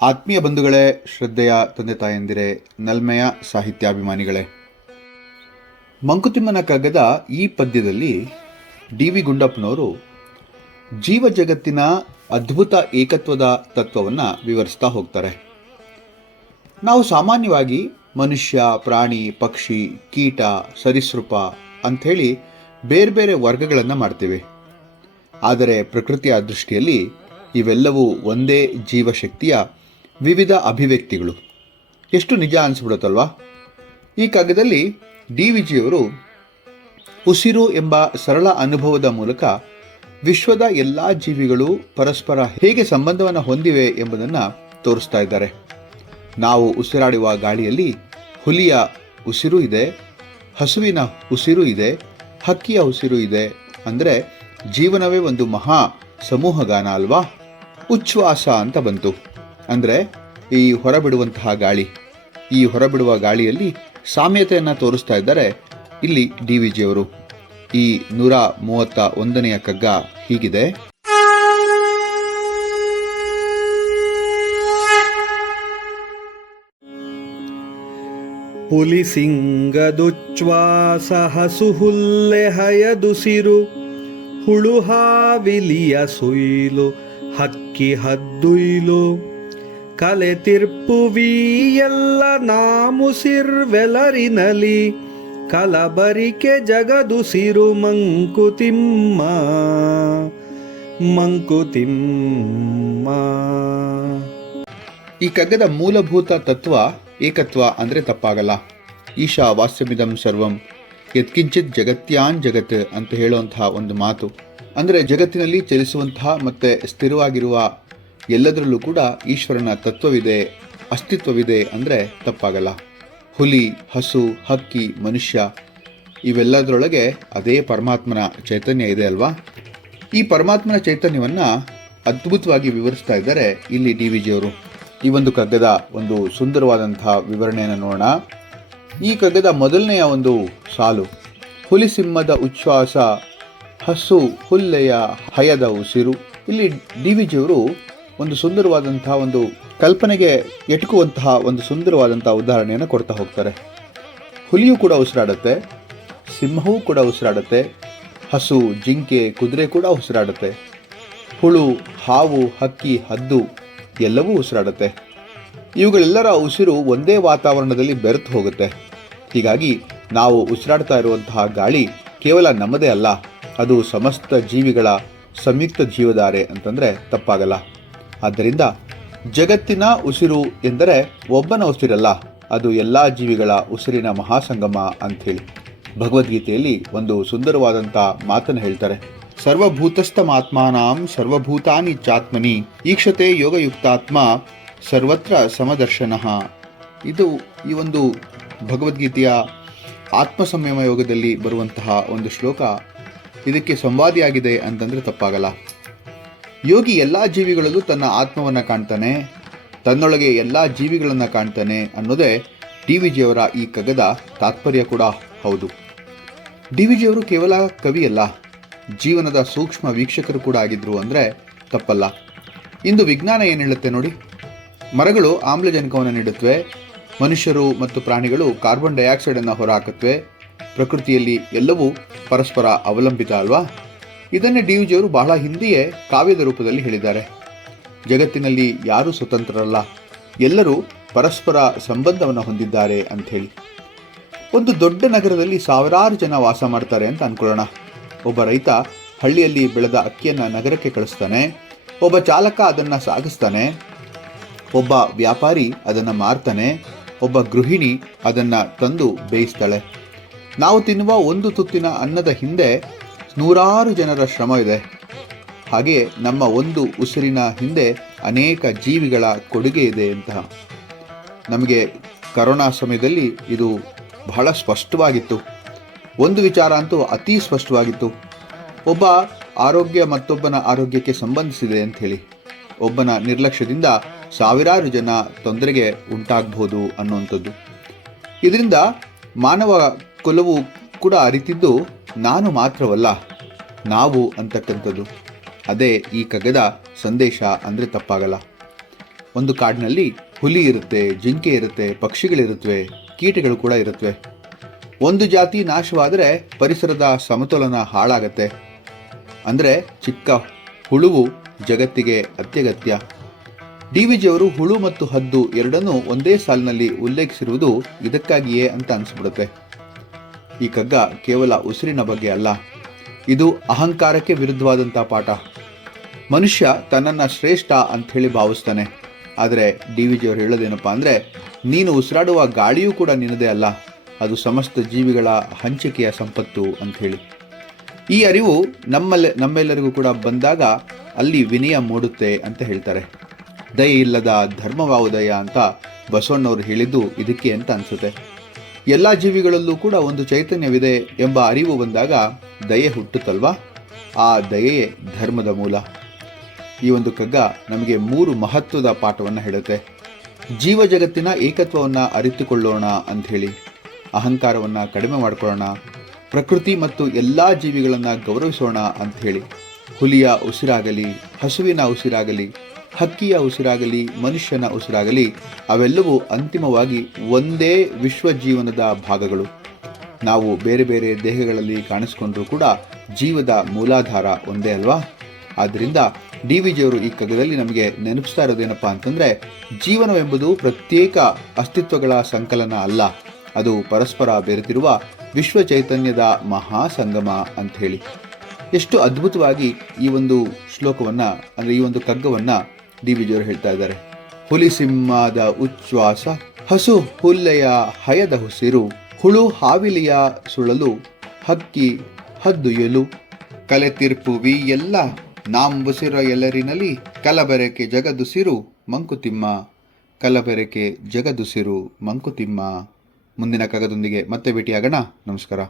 ಆತ್ಮೀಯ ಬಂಧುಗಳೇ, ಶ್ರದ್ಧೆಯ ತಂದೆ ತಾಯಂದಿರೇ, ನಲ್ಮೆಯ ಸಾಹಿತ್ಯಾಭಿಮಾನಿಗಳೇ, ಮಂಕುತಿಮ್ಮನ ಕಗ್ಗದ ಈ ಪದ್ಯದಲ್ಲಿ ಡಿ ವಿ ಗುಂಡಪ್ಪನವರು ಜೀವ ಜಗತ್ತಿನ ಅದ್ಭುತ ಏಕತ್ವದ ತತ್ವವನ್ನು ವಿವರಿಸ್ತಾ ಹೋಗ್ತಾರೆ. ನಾವು ಸಾಮಾನ್ಯವಾಗಿ ಮನುಷ್ಯ, ಪ್ರಾಣಿ, ಪಕ್ಷಿ, ಕೀಟ, ಸರೀಸೃಪ ಅಂಥೇಳಿ ಬೇರೆ ಬೇರೆ ವರ್ಗಗಳನ್ನು ಮಾಡ್ತೀವಿ. ಆದರೆ ಪ್ರಕೃತಿಯ ದೃಷ್ಟಿಯಲ್ಲಿ ಇವೆಲ್ಲವೂ ಒಂದೇ ಜೀವಶಕ್ತಿಯ ವಿವಿಧ ಅಭಿವ್ಯಕ್ತಿಗಳು. ಎಷ್ಟು ನಿಜ ಅನಿಸ್ಬಿಡುತ್ತಲ್ವಾ? ಈ ಕಗ್ಗದಲ್ಲಿ ಡಿ ವಿ ಜಿಯವರು ಉಸಿರು ಎಂಬ ಸರಳ ಅನುಭವದ ಮೂಲಕ ವಿಶ್ವದ ಎಲ್ಲ ಜೀವಿಗಳು ಪರಸ್ಪರ ಹೇಗೆ ಸಂಬಂಧವನ್ನು ಹೊಂದಿವೆ ಎಂಬುದನ್ನು ತೋರಿಸ್ತಾ ಇದ್ದಾರೆ. ನಾವು ಉಸಿರಾಡುವ ಗಾಳಿಯಲ್ಲಿ ಹುಲಿಯ ಉಸಿರು ಇದೆ, ಹಸುವಿನ ಉಸಿರು ಇದೆ, ಹಕ್ಕಿಯ ಉಸಿರು ಇದೆ. ಅಂದರೆ ಜೀವನವೇ ಒಂದು ಮಹಾ ಸಮೂಹಗಾನ ಅಲ್ವಾ? ಉಚ್ಛ್ವಾಸ ಅಂತ ಬಂತು. ಅಂದರೆ ಈ ಹೊರಬಿಡುವಂತಹ ಗಾಳಿ, ಈ ಹೊರಬಿಡುವ ಗಾಳಿಯಲ್ಲಿ ಸಾಮ್ಯತೆಯನ್ನು ತೋರಿಸ್ತಾ ಇದ್ದಾರೆ ಇಲ್ಲಿ ಡಿ ವಿ ಜಿಯವರು. ಈ 131ನೆಯ ಕಗ್ಗ ಹೀಗಿದೆ. ಪುಲಿಸಿಂಗದುಚ್ಛ್ವಾಸ ಹಸುಹುಲ್ಲೆ ಹಯದುಸಿರು ಹುಳುಹಾವಿಲಿಯ ಸುಯಿಲು ಹಕ್ಕಿ ಹದ್ದುಯಿಲು ಕಲೆ ತಿರ್ಪುವಿ ಎಲ್ಲ ನಾಮುಸಿರ್ವೆಲರಿನಲಿ ಕಲಬರಿಕೆ ಜಗದುಸಿರು ಮಂಕುತಿಮ್ಮ ಮಂಕುತಿಮ್ಮ. ಈ ಕಗ್ಗದ ಮೂಲಭೂತ ತತ್ವ ಏಕತ್ವ ಅಂದರೆ ತಪ್ಪಾಗಲ್ಲ. ಈಶಾ ವಾಸ್ಯಮಿದಂ ಸರ್ವಂ ಯತ್ಕಿಂಚಿತ್ ಜಗತ್ಯಾನ್ ಜಗತ್ ಅಂತ ಹೇಳುವಂತಹ ಒಂದು ಮಾತು. ಅಂದರೆ ಜಗತ್ತಿನಲ್ಲಿ ಚಲಿಸುವಂತಹ ಮತ್ತು ಸ್ಥಿರವಾಗಿರುವ ಎಲ್ಲದರಲ್ಲೂ ಕೂಡ ಈಶ್ವರನ ತತ್ವವಿದೆ, ಅಸ್ತಿತ್ವವಿದೆ ಅಂದರೆ ತಪ್ಪಾಗಲ್ಲ. ಹುಲಿ, ಹಸು, ಹಕ್ಕಿ, ಮನುಷ್ಯ ಇವೆಲ್ಲದರೊಳಗೆ ಅದೇ ಪರಮಾತ್ಮನ ಚೈತನ್ಯ ಇದೆ ಅಲ್ವಾ? ಈ ಪರಮಾತ್ಮನ ಚೈತನ್ಯವನ್ನು ಅದ್ಭುತವಾಗಿ ವಿವರಿಸ್ತಾ ಇದ್ದಾರೆ ಇಲ್ಲಿ ಡಿ ವಿ ಜಿಯವರು. ಈ ಒಂದು ಕಗ್ಗದ ಒಂದು ಸುಂದರವಾದಂತಹ ವಿವರಣೆಯನ್ನು ನೋಡೋಣ. ಈ ಕಗ್ಗದ ಮೊದಲನೆಯ ಒಂದು ಸಾಲು, ಹುಲಿ ಸಿಂಹದ ಉಚ್ಛ್ವಾಸ ಹಸು ಹುಲ್ಲೆಯ ಹಯದ ಉಸಿರು. ಇಲ್ಲಿ ಡಿ ವಿ ಜಿಯವರು ಒಂದು ಸುಂದರವಾದಂತಹ ಒಂದು ಕಲ್ಪನೆಗೆ ಎಟುಕುವಂತಹ ಒಂದು ಸುಂದರವಾದಂತಹ ಉದಾಹರಣೆಯನ್ನು ಕೊಡ್ತಾ ಹೋಗ್ತಾರೆ. ಹುಲಿಯೂ ಕೂಡ ಉಸಿರಾಡುತ್ತೆ, ಸಿಂಹವೂ ಕೂಡ ಉಸಿರಾಡುತ್ತೆ, ಹಸು, ಜಿಂಕೆ, ಕುದುರೆ ಕೂಡ ಉಸಿರಾಡುತ್ತೆ, ಹುಳು, ಹಾವು, ಹಕ್ಕಿ, ಹದ್ದು ಎಲ್ಲವೂ ಉಸಿರಾಡುತ್ತೆ. ಇವುಗಳೆಲ್ಲರ ಉಸಿರು ಒಂದೇ ವಾತಾವರಣದಲ್ಲಿ ಬೆರೆತು ಹೋಗುತ್ತೆ. ಹೀಗಾಗಿ ನಾವು ಉಸಿರಾಡ್ತಾ ಇರುವಂತಹ ಗಾಳಿ ಕೇವಲ ನಮ್ಮದೇ ಅಲ್ಲ, ಅದು ಸಮಸ್ತ ಜೀವಿಗಳ ಸಂಯುಕ್ತ ಜೀವಧಾರೆ ಅಂತಂದರೆ ತಪ್ಪಾಗಲ್ಲ. ಆದ್ದರಿಂದ ಜಗತ್ತಿನ ಉಸಿರು ಎಂದರೆ ಒಬ್ಬನ ಉಸಿರಲ್ಲ, ಅದು ಎಲ್ಲ ಜೀವಿಗಳ ಉಸಿರಿನ ಮಹಾಸಂಗಮ ಅಂಥೇಳಿ ಭಗವದ್ಗೀತೆಯಲ್ಲಿ ಒಂದು ಸುಂದರವಾದಂಥ ಮಾತನ್ನು ಹೇಳ್ತಾರೆ. ಸರ್ವಭೂತಸ್ಥಮಾತ್ಮಾನಾಂ ಸರ್ವಭೂತಾನಿ ಚಾತ್ಮನಿ ಈಕ್ಷತೆ ಯೋಗಯುಕ್ತಾತ್ಮ ಸರ್ವತ್ರ ಸಮದರ್ಶನಃ. ಇದು ಈ ಒಂದು ಭಗವದ್ಗೀತೆಯ ಆತ್ಮ ಸಂಯಮ ಯೋಗದಲ್ಲಿ ಬರುವಂತಹ ಒಂದು ಶ್ಲೋಕ. ಇದಕ್ಕೆ ಸಂವಾದಿಯಾಗಿದೆ ಅಂತಂದರೆ ತಪ್ಪಾಗಲ್ಲ. ಯೋಗಿ ಎಲ್ಲ ಜೀವಿಗಳಲ್ಲೂ ತನ್ನ ಆತ್ಮವನ್ನು ಕಾಣ್ತಾನೆ, ತನ್ನೊಳಗೆ ಎಲ್ಲ ಜೀವಿಗಳನ್ನು ಕಾಣ್ತಾನೆ ಅನ್ನೋದೇ ಡಿ ವಿ ಜಿಯವರ ಈ ಕಗ್ಗದ ತಾತ್ಪರ್ಯ ಕೂಡ ಹೌದು. ಡಿ ವಿ ಜಿಯವರು ಕೇವಲ ಕವಿಯಲ್ಲ, ಜೀವನದ ಸೂಕ್ಷ್ಮ ವೀಕ್ಷಕರು ಕೂಡ ಆಗಿದ್ರು ಅಂದರೆ ತಪ್ಪಲ್ಲ. ಇಂದು ವಿಜ್ಞಾನ ಏನು ಹೇಳುತ್ತೆ ನೋಡಿ. ಮರಗಳು ಆಮ್ಲಜನಕವನ್ನು ನೀಡುತ್ತವೆ, ಮನುಷ್ಯರು ಮತ್ತು ಪ್ರಾಣಿಗಳು ಕಾರ್ಬನ್ ಡೈಆಕ್ಸೈಡನ್ನು ಹೊರಹಾಕುತ್ತವೆ. ಪ್ರಕೃತಿಯಲ್ಲಿ ಎಲ್ಲವೂ ಪರಸ್ಪರ ಅವಲಂಬಿತ ಅಲ್ವಾ? ಇದನ್ನೇ ಡಿ ವಿ ಜಿಯವರು ಬಹಳ ಹಿಂದೆಯೇ ಕಾವ್ಯದ ರೂಪದಲ್ಲಿ ಹೇಳಿದ್ದಾರೆ. ಜಗತ್ತಿನಲ್ಲಿ ಯಾರೂ ಸ್ವತಂತ್ರರಲ್ಲ, ಎಲ್ಲರೂ ಪರಸ್ಪರ ಸಂಬಂಧವನ್ನು ಹೊಂದಿದ್ದಾರೆ ಅಂಥೇಳಿ. ಒಂದು ದೊಡ್ಡ ನಗರದಲ್ಲಿ ಸಾವಿರಾರು ಜನ ವಾಸ ಮಾಡ್ತಾರೆ ಅಂತ ಅಂದ್ಕೊಳ್ಳೋಣ. ಒಬ್ಬ ರೈತ ಹಳ್ಳಿಯಲ್ಲಿ ಬೆಳೆದ ಅಕ್ಕಿಯನ್ನು ನಗರಕ್ಕೆ ಕಳಿಸ್ತಾನೆ, ಒಬ್ಬ ಚಾಲಕ ಅದನ್ನು ಸಾಗಿಸ್ತಾನೆ, ಒಬ್ಬ ವ್ಯಾಪಾರಿ ಅದನ್ನು ಮಾರ್ತಾನೆ, ಒಬ್ಬ ಗೃಹಿಣಿ ಅದನ್ನು ತಂದು ಬೇಯಿಸ್ತಾಳೆ. ನಾವು ತಿನ್ನುವ ಒಂದು ತುತ್ತಿನ ಅನ್ನದ ಹಿಂದೆ ನೂರಾರು ಜನರ ಶ್ರಮ ಇದೆ. ಹಾಗೆಯೇ ನಮ್ಮ ಒಂದು ಉಸಿರಿನ ಹಿಂದೆ ಅನೇಕ ಜೀವಿಗಳ ಕೊಡುಗೆ ಇದೆ ಅಂತ ನಮಗೆ ಕರೋನಾ ಸಮಯದಲ್ಲಿ ಇದು ಬಹಳ ಸ್ಪಷ್ಟವಾಗಿತ್ತು. ಒಂದು ವಿಚಾರ ಅಂತೂ ಅತೀ ಸ್ಪಷ್ಟವಾಗಿತ್ತು. ಒಬ್ಬ ಆರೋಗ್ಯ ಮತ್ತೊಬ್ಬನ ಆರೋಗ್ಯಕ್ಕೆ ಸಂಬಂಧಿಸಿದೆ ಅಂಥೇಳಿ. ಒಬ್ಬನ ನಿರ್ಲಕ್ಷ್ಯದಿಂದ ಸಾವಿರಾರು ಜನ ತೊಂದರೆಗೆ ಉಂಟಾಗಬಹುದು ಅನ್ನುವಂಥದ್ದು. ಇದರಿಂದ ಮಾನವ ಕುಲವು ಕೂಡ ಅರಿತಿದ್ದು ನಾನು ಮಾತ್ರವಲ್ಲ, ನಾವು ಅಂತಕ್ಕಂಥದ್ದು. ಅದೇ ಈ ಕಗ್ಗದ ಸಂದೇಶ ಅಂದರೆ ತಪ್ಪಾಗಲ್ಲ. ಒಂದು ಕಾಡಿನಲ್ಲಿ ಹುಲಿ ಇರುತ್ತೆ, ಜಿಂಕೆ ಇರುತ್ತೆ, ಪಕ್ಷಿಗಳಿರುತ್ತವೆ, ಕೀಟಗಳು ಕೂಡ ಇರುತ್ತವೆ. ಒಂದು ಜಾತಿ ನಾಶವಾದರೆ ಪರಿಸರದ ಸಮತೋಲನ ಹಾಳಾಗತ್ತೆ. ಅಂದರೆ ಚಿಕ್ಕ ಹುಳುವು ಜಗತ್ತಿಗೆ ಅತ್ಯಗತ್ಯ. ಡಿ.ವಿ.ಜಿಯವರು ಹುಳು ಮತ್ತು ಹದ್ದು ಎರಡನ್ನೂ ಒಂದೇ ಸಾಲಿನಲ್ಲಿ ಉಲ್ಲೇಖಿಸಿರುವುದು ಇದಕ್ಕಾಗಿಯೇ ಅಂತ ಅನಿಸ್ಬಿಡುತ್ತೆ. ಈ ಕಗ್ಗ ಕೇವಲ ಉಸಿರಿನ ಬಗ್ಗೆ ಅಲ್ಲ, ಇದು ಅಹಂಕಾರಕ್ಕೆ ವಿರುದ್ಧವಾದಂಥ ಪಾಠ. ಮನುಷ್ಯ ತನ್ನನ್ನು ಶ್ರೇಷ್ಠ ಅಂಥೇಳಿ ಭಾವಿಸ್ತಾನೆ. ಆದರೆ ಡಿ.ವಿ.ಜಿಯವರು ಹೇಳೋದೇನಪ್ಪ ಅಂದರೆ, ನೀನು ಉಸಿರಾಡುವ ಗಾಳಿಯೂ ಕೂಡ ನಿನ್ನದೇ ಅಲ್ಲ, ಅದು ಸಮಸ್ತ ಜೀವಿಗಳ ಹಂಚಿಕೆಯ ಸಂಪತ್ತು ಅಂಥೇಳಿ. ಈ ಅರಿವು ನಮ್ಮೆಲ್ಲರಿಗೂ ಕೂಡ ಬಂದಾಗ ಅಲ್ಲಿ ವಿನಯ ಮೂಡುತ್ತೆ ಅಂತ ಹೇಳ್ತಾರೆ. ದಯೆ ಇಲ್ಲದ ಧರ್ಮವಾವುದಯ ಅಂತ ಬಸವಣ್ಣವರು ಹೇಳಿದ್ದು ಇದಕ್ಕೆ ಅಂತ ಅನಿಸುತ್ತೆ. ಎಲ್ಲ ಜೀವಿಗಳಲ್ಲೂ ಕೂಡ ಒಂದು ಚೈತನ್ಯವಿದೆ ಎಂಬ ಅರಿವು ಬಂದಾಗ ದಯೆ ಹುಟ್ಟುತ್ತಲ್ವಾ? ಆ ದಯೆಯೇ ಧರ್ಮದ ಮೂಲ. ಈ ಒಂದು ಕಗ್ಗ ನಮಗೆ 3 ಮಹತ್ವದ ಪಾಠವನ್ನು ಹೇಳುತ್ತೆ. ಜೀವ ಜಗತ್ತಿನ ಏಕತ್ವವನ್ನು ಅರಿತುಕೊಳ್ಳೋಣ ಅಂಥೇಳಿ, ಅಹಂಕಾರವನ್ನು ಕಡಿಮೆ ಮಾಡಿಕೊಳ್ಳೋಣ, ಪ್ರಕೃತಿ ಮತ್ತು ಎಲ್ಲ ಜೀವಿಗಳನ್ನು ಗೌರವಿಸೋಣ ಅಂಥೇಳಿ. ಹುಲಿಯ ಉಸಿರಾಗಲಿ, ಹಸುವಿನ ಉಸಿರಾಗಲಿ, ಹಕ್ಕಿಯ ಉಸಿರಾಗಲಿ, ಮನುಷ್ಯನ ಉಸಿರಾಗಲಿ, ಅವೆಲ್ಲವೂ ಅಂತಿಮವಾಗಿ ಒಂದೇ ವಿಶ್ವ ಜೀವನದ ಭಾಗಗಳು. ನಾವು ಬೇರೆ ಬೇರೆ ದೇಹಗಳಲ್ಲಿ ಕಾಣಿಸ್ಕೊಂಡ್ರೂ ಕೂಡ ಜೀವದ ಮೂಲಾಧಾರ ಒಂದೇ ಅಲ್ವಾ? ಆದ್ದರಿಂದ ಡಿ.ವಿ.ಜಿಯವರು ಈ ಕಗ್ಗದಲ್ಲಿ ನಮಗೆ ನೆನಪಿಸ್ತಾ ಇರೋದೇನಪ್ಪ ಅಂತಂದರೆ, ಜೀವನವೆಂಬುದು ಪ್ರತ್ಯೇಕ ಅಸ್ತಿತ್ವಗಳ ಸಂಕಲನ ಅಲ್ಲ, ಅದು ಪರಸ್ಪರ ಬೆರೆತಿರುವ ವಿಶ್ವ ಚೈತನ್ಯದ ಮಹಾ ಸಂಗಮ ಅಂಥೇಳಿ. ಎಷ್ಟು ಅದ್ಭುತವಾಗಿ ಈ ಒಂದು ಶ್ಲೋಕವನ್ನು, ಅಂದರೆ ಈ ಒಂದು ಕಗ್ಗವನ್ನು ಡಿ.ವಿ.ಜಿಯವರು ಹೇಳ್ತಾ ಇದ್ದಾರೆ. ಹುಲಿ ಸಿಂಹದ ಉಚ್ಛ್ವಾಸ, ಹಸು ಹುಲ್ಲೆಯ ಹಯದ ಉಸಿರು, ಹುಳು ಹಾವಿಲಿಯ ಸುಳಲು, ಹಕ್ಕಿ ಹದ್ದುಯಲು, ಕಲೆ ತೀರ್ಪುವಿ ಎಲ್ಲ ನಾಂಬುಸಿರ ಎಲ್ಲರಿನಲ್ಲಿ, ಕಲಬೆರಕೆ ಜಗದುಸಿರು ಮಂಕುತಿಮ್ಮ, ಕಲಬೆರಕೆ ಜಗದುಸಿರು ಮಂಕುತಿಮ್ಮ. ಮುಂದಿನ ಕಗ್ಗದೊಂದಿಗೆ ಮತ್ತೆ ಭೇಟಿಯಾಗೋಣ. ನಮಸ್ಕಾರ.